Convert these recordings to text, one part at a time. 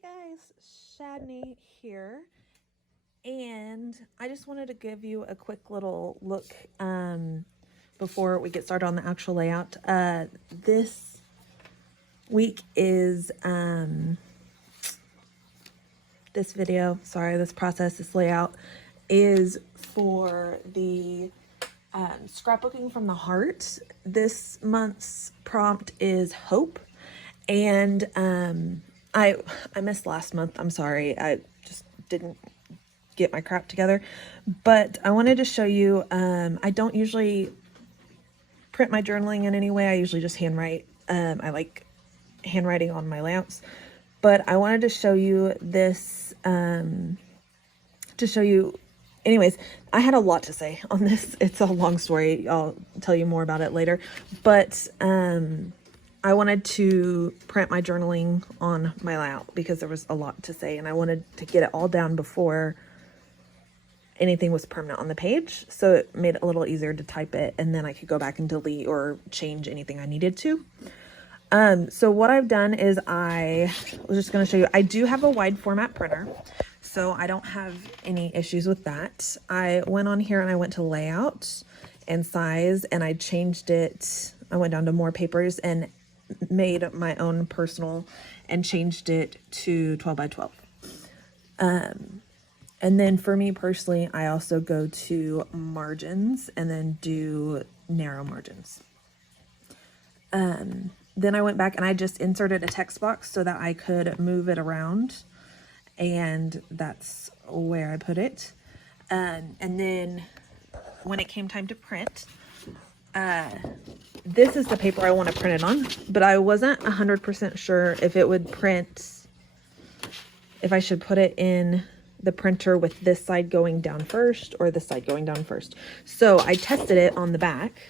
Hey guys, Shadney here, and I just wanted to give you a quick little look before we get started on the actual layout. This week is this process, this layout is for the scrapbooking from the heart. This month's prompt is hope, and I missed last month. I'm sorry. I just didn't get my crap together, but I wanted to show you. I don't usually print my journaling in any way. I usually just handwrite. I like handwriting on my layouts, but I wanted to show you this anyways. I had a lot to say on this. It's a long story. I'll tell you more about it later, but I wanted to print my journaling on my layout because there was a lot to say, and I wanted to get it all down before anything was permanent on the page, so it made it a little easier to type it, and then I could go back and delete or change anything I needed to. So what I've done is I was just going to show you, I do have a wide format printer, so I don't have any issues with that. I went on here and I went to layout and size, and I changed it. I went down to more papers and made my own personal and changed it to 12 by 12. And then for me personally, I also go to margins and then do narrow margins. Then I went back and I just inserted a text box so that I could move it around, and that's where I put it. And then when it came time to print, this is the paper I want to print it on, but I wasn't 100% sure if it would print, if I should put it in the printer with this side going down first or this side going down first. So I tested it on the back,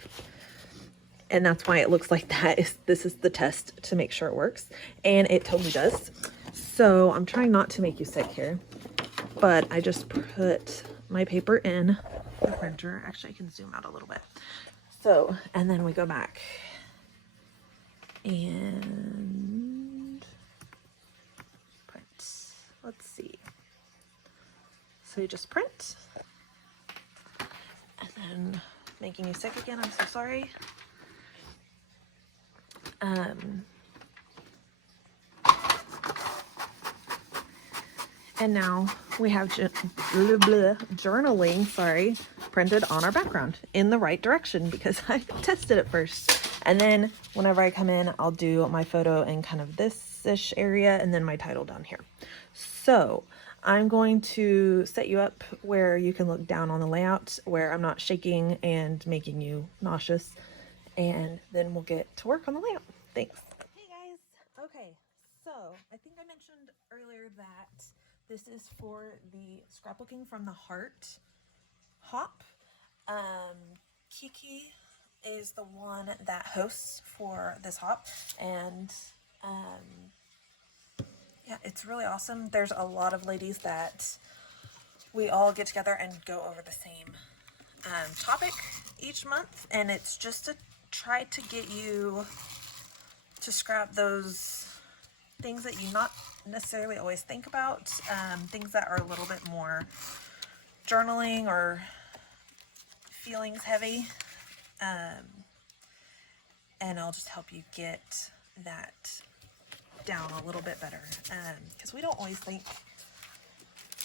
and that's why it looks like that. This is the test to make sure it works, and it totally does. So I'm trying not to make you sick here, but I just put my paper in the printer. Actually, I can zoom out a little bit. So, and then we go back and print. Let's see. So you just print, and then making you sick again, I'm so sorry. And now we have journaling, printed on our background in the right direction because I tested it first. And then whenever I come in, I'll do my photo in kind of this-ish area and then my title down here. So I'm going to set you up where you can look down on the layout where I'm not shaking and making you nauseous, and then we'll get to work on the layout. Thanks. Hey guys. Okay, so I think I mentioned earlier that this is for the Scrapbooking from the Heart hop. Kiki is the one that hosts for this hop, and yeah, it's really awesome. There's a lot of ladies that we all get together and go over the same topic each month, and it's just to try to get you to scrap those things that you not necessarily always think about, things that are a little bit more journaling or feelings heavy, and I'll just help you get that down a little bit better, because we don't always think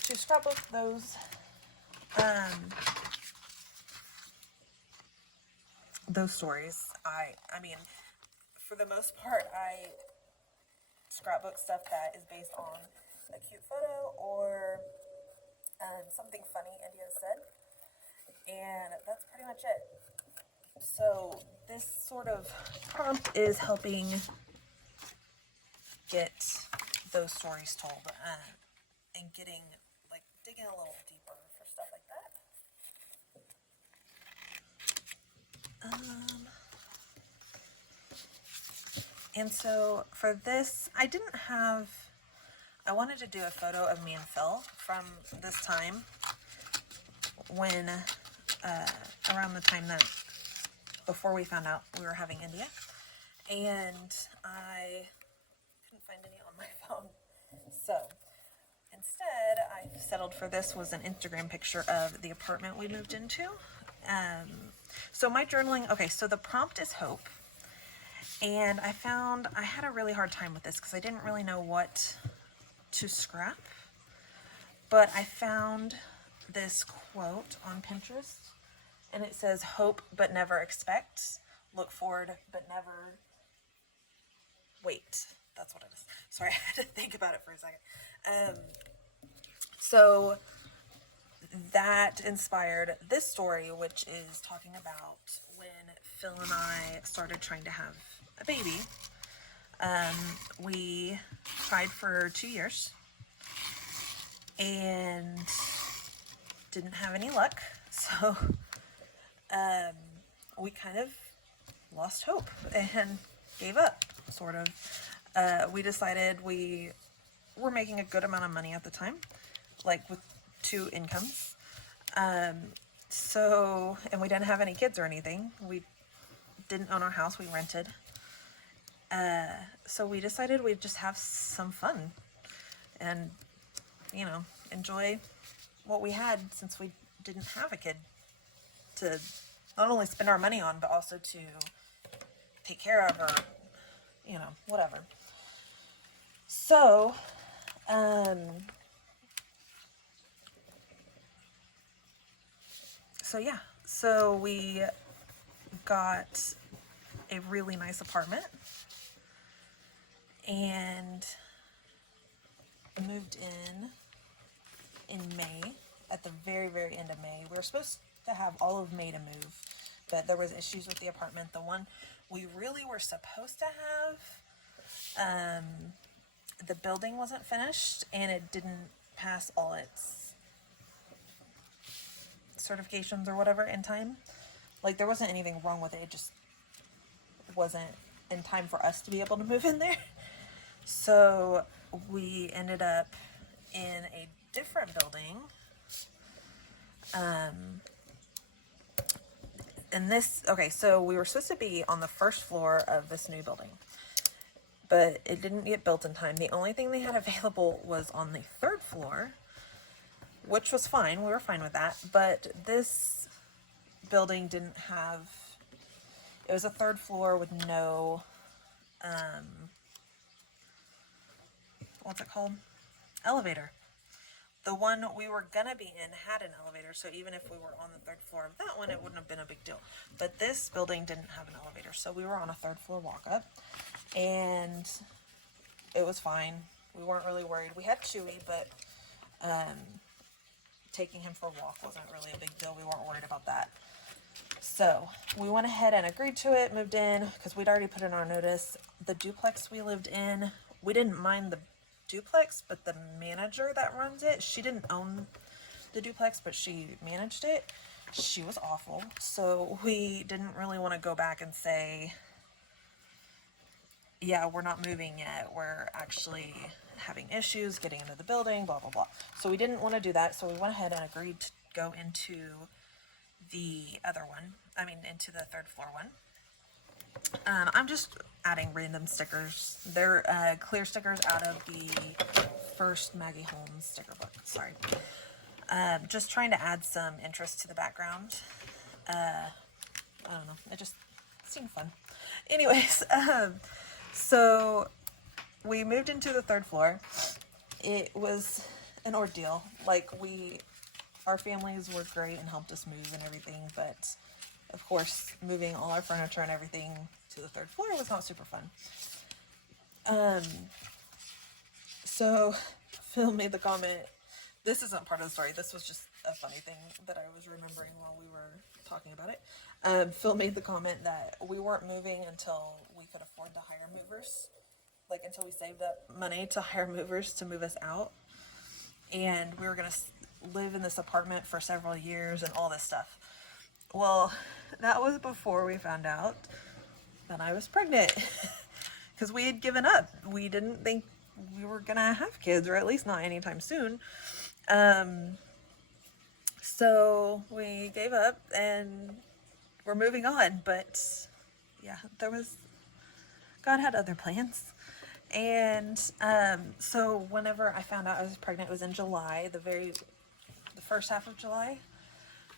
to scrapbook those stories. I mean, for the most part, I scrapbook stuff that is based on a cute photo or something funny India said, and that's pretty much it. So this sort of prompt is helping get those stories told, and getting, like, digging a little deeper for stuff like that. And so for this, I wanted to do a photo of me and Phil from this time when, around the time that, before we found out we were having India, and I couldn't find any on my phone. So instead, I settled for this was an Instagram picture of the apartment we moved into. So my journaling, okay, so the prompt is hope. And I found I had a really hard time with this because I didn't really know what to scrap. But I found this quote on Pinterest, and it says, hope but never expect, look forward but never wait. That's what it is. Sorry, I had to think about it for a second. So that inspired this story, which is talking about when Phil and I started trying to have a baby. We tried for 2 years and didn't have any luck. So we kind of lost hope and gave up, sort of. We decided we were making a good amount of money at the time, like with 2 incomes. So, and we didn't have any kids or anything. We didn't own our house, we rented. So we decided we'd just have some fun and, you know, enjoy what we had since we didn't have a kid to not only spend our money on, but also to take care of, or, you know, whatever. So, yeah, so we got a really nice apartment and moved in May, at the very, very end of May. We were supposed to have all of May to move, but there was issues with the apartment. The one we really were supposed to have, the building wasn't finished and it didn't pass all its certifications or whatever in time. Like, there wasn't anything wrong with it, it just wasn't in time for us to be able to move in there. So we ended up in a different building. And this, okay, so we were supposed to be on the first floor of this new building, but it didn't get built in time. The only thing they had available was on the 3rd floor, which was fine. We were fine with that. But this building didn't have, it was a 3rd floor with no, what's it called? Elevator. The one we were gonna be in had an elevator, so even if we were on the 3rd floor of that one, it wouldn't have been a big deal. But this building didn't have an elevator, so we were on a 3rd floor walk up, and it was fine. We weren't really worried. We had Chewy, but taking him for a walk wasn't really a big deal. We weren't worried about that. So we went ahead and agreed to it, moved in, because we'd already put in our notice. The duplex we lived in, we didn't mind the duplex, but the manager that runs it, she didn't own the duplex, but she managed it. She was awful. So we didn't really want to go back and say, yeah, we're not moving yet, we're actually having issues getting into the building, blah, blah, blah. So we didn't want to do that. So we went ahead and agreed to go into the other one. I mean, into the 3rd floor one. I'm just adding random stickers. They're clear stickers out of the first Maggie Holmes sticker book. Sorry. Just trying to add some interest to the background. I don't know. It just seemed fun. Anyways, so we moved into the 3rd floor. It was an ordeal. Like, our families were great and helped us move and everything, but of course, moving all our furniture and everything to the 3rd floor was not super fun. So Phil made the comment, this isn't part of the story, this was just a funny thing that I was remembering while we were talking about it. Phil made the comment that we weren't moving until we could afford to hire movers, like until we saved up money to hire movers to move us out. And we were going to live in this apartment for several years and all this stuff. Well, that was before we found out that I was pregnant, because we had given up. We didn't think we were gonna have kids, or at least not anytime soon. So we gave up and we're moving on. But yeah, God had other plans, And so whenever I found out I was pregnant, it was in July, the first half of July.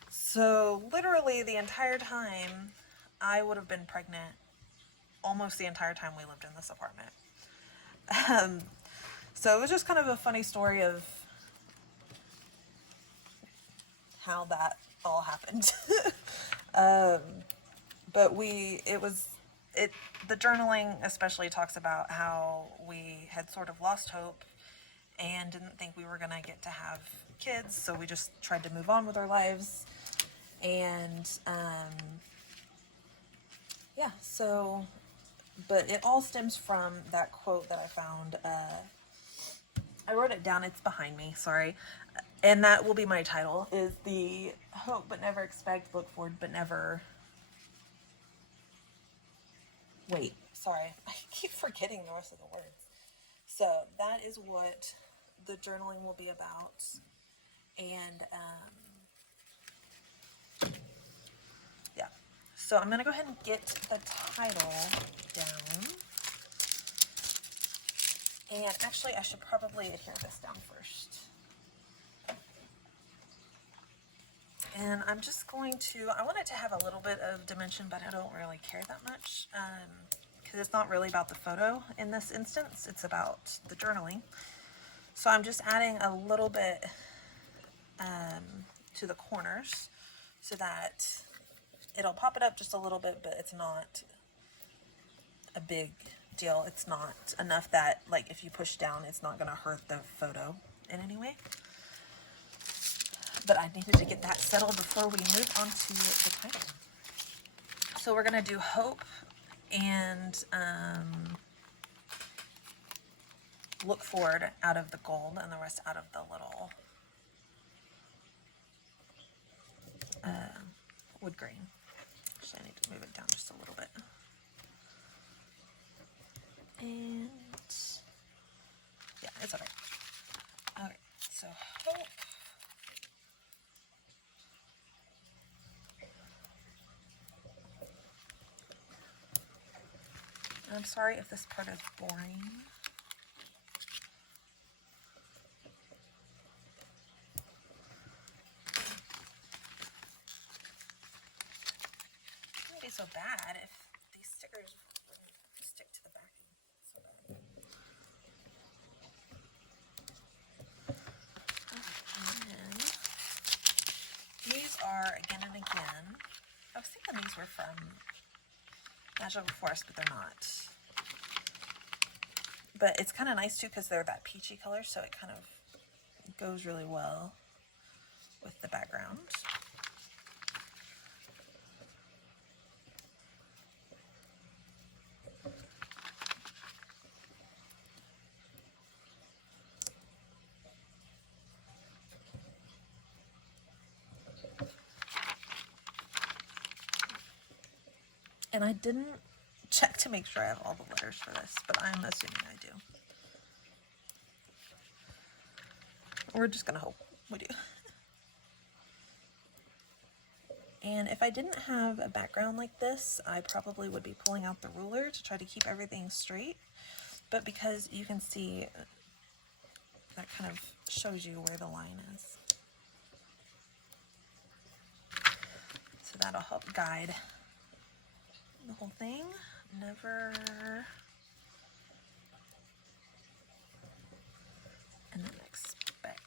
So literally the entire time I would have been pregnant, almost the entire time we lived in this apartment. So it was just kind of a funny story of how that all happened. But the journaling especially talks about how we had sort of lost hope and didn't think we were going to get to have kids. So we just tried to move on with our lives. And, yeah, so, but it all stems from that quote that I found. I wrote it down. It's behind me. Sorry. And that will be my title, is the hope but never expect, look forward but never wait. Sorry. I keep forgetting the rest of the words. So that is what the journaling will be about. And, yeah. So I'm going to go ahead and get the title down. And actually, I should probably adhere this down first. And I'm just going to, I want it to have a little bit of dimension, but I don't really care that much. Because it's not really about the photo in this instance. It's about the journaling. So I'm just adding a little bit to the corners so that it'll pop it up just a little bit, but it's not a big deal. It's not enough that, like, if you push down, it's not going to hurt the photo in any way. But I needed to get that settled before we move on to the title. So we're going to do hope and look forward out of the gold and the rest out of the little wood grain. Actually, I need to move it down just a little bit. And yeah, it's okay. Okay, so hope. I'm sorry if this part is boring. It wouldn't be so bad if these stickers wouldn't stick to the backing so bad. And then these are again and again. I was thinking these were from Magical Forest, but they're not. But it's kind of nice too because they're that peachy color, so it kind of goes really well with the background. And I didn't check to make sure I have all the letters for this, but I'm assuming I do. We're just gonna hope we do. And if I didn't have a background like this, I probably would be pulling out the ruler to try to keep everything straight. But because you can see, that kind of shows you where the line is. So that'll help guide the whole thing. Never and then expect.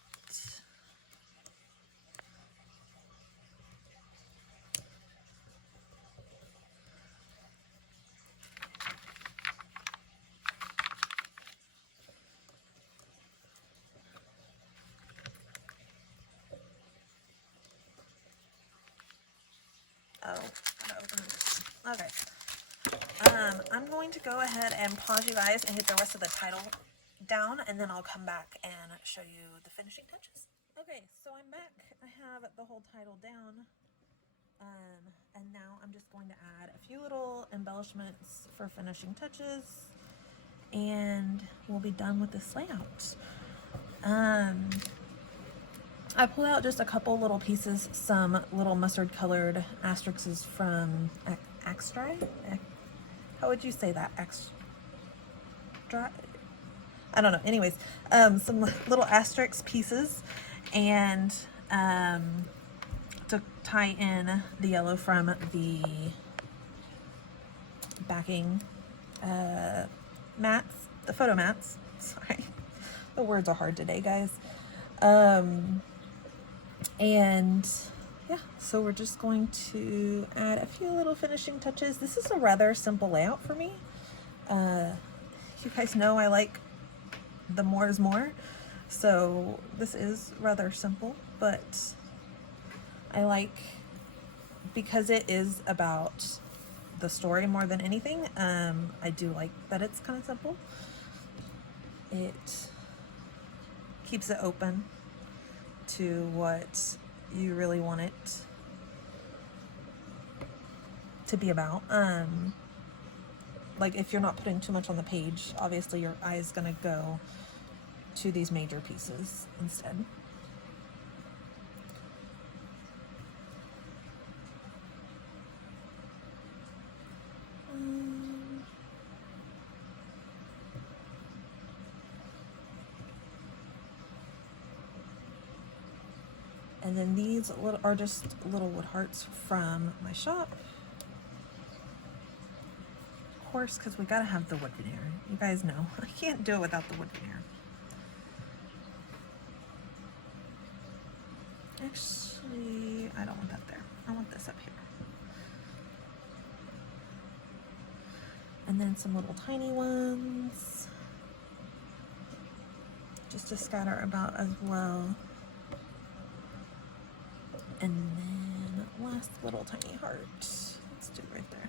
Oh, gotta open this. Okay. I'm going to go ahead and pause you guys and get the rest of the title down, and then I'll come back and show you the finishing touches. Okay, so I'm back. I have the whole title down, and now I'm just going to add a few little embellishments for finishing touches, and we'll be done with this layout. I pulled out just a couple little pieces, some little mustard colored asterisks from Extra. How would you say that? Extra? I don't know. Anyways, some little asterisk pieces, and to tie in the yellow from the backing mats, the photo mats. Sorry, the words are hard today, guys. And yeah, so we're just going to add a few little finishing touches. This is a rather simple layout for me. You guys know I like the more is more, so this is rather simple, but I like, because it is about the story more than anything, I do like that it's kind of simple. It keeps it open to what you really want it to be about. Like if you're not putting too much on the page, obviously your eye is gonna go to these major pieces instead. And then these are just little wood hearts from my shop. Of course, because we gotta have the wood veneer. You guys know, I can't do it without the wood veneer. Actually, I don't want that there. I want this up here. And then some little tiny ones, just to scatter about as well. And then last little tiny heart. Let's do it right there.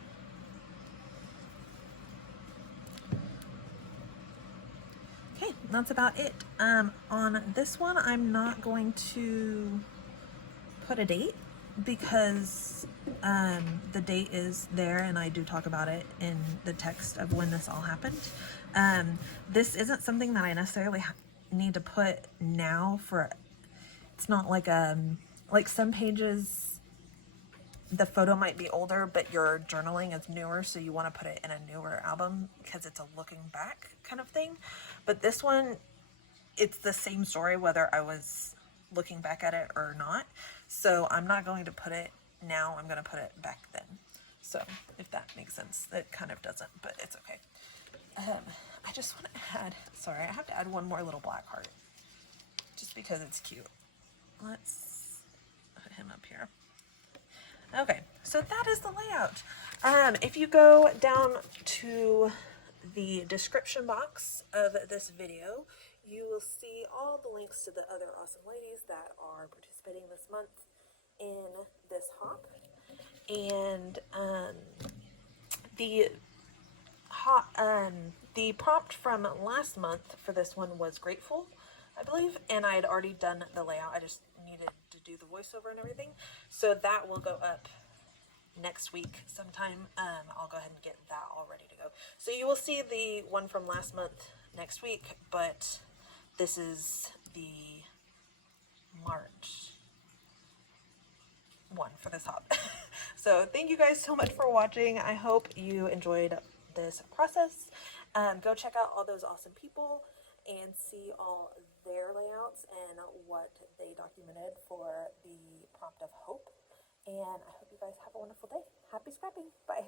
Okay, that's about it. On this one, I'm not going to put a date because the date is there and I do talk about it in the text of when this all happened. This isn't something that I necessarily need to put now for, it's not like some pages, the photo might be older, but your journaling is newer, so you want to put it in a newer album because it's a looking back kind of thing. But this one, it's the same story whether I was looking back at it or not. So I'm not going to put it now, I'm going to put it back then. So if that makes sense, it kind of doesn't, but it's okay. I just want to add, sorry, I have to add one more little black heart just because it's cute. Let's put him up here. Okay, so that is the layout. If you go down to the description box of this video, you will see all the links to the other awesome ladies that are participating this month in this hop. And the prompt from last month for this one was grateful, I believe, and I had already done the layout. I just needed to do the voiceover and everything, so that will go up next week sometime. I'll go ahead and get that all ready to go. So you will see the one from last month next week, but this is the March one for this hop. So thank you guys so much for watching. I hope you enjoyed this process. Go check out all those awesome people and see all their layouts and what they documented for the prompt of hope. And I hope you guys have a wonderful day. Happy scrapping. Bye.